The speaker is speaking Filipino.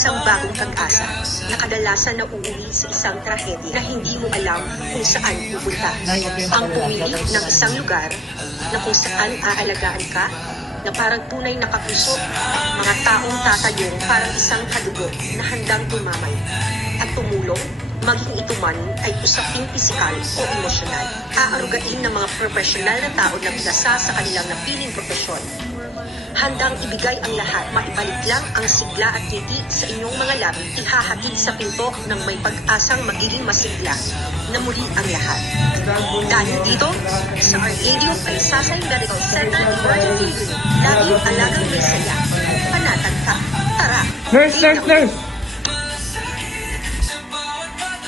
isang bagong pag-asa na kadalasan na uuwi sa isang trahedya na hindi mo alam kung saan pupunta. Ang pumili ng isang lugar na kung saan aalagaan ka, na parang tunay na kapuso, mga taong tatayong parang isang kadugo na handang tumamay at tumulong, maging ito man ay usaping pisikal o emosyonal. Aarugain ng mga profesional na tao na pinasa sa kanilang napiling profesyon. Handang ibigay ang lahat, maibalik lang ang sigla at ngiti sa inyong mga labi, ihahatid sa pinto ng may pag-asang magiging masigla na muli ang lahat. Dahil dito, sa Arcadio Paisasay Medical Center Emergency Unit, laging alagang may saya. Panatag ka. Tara! Nurse!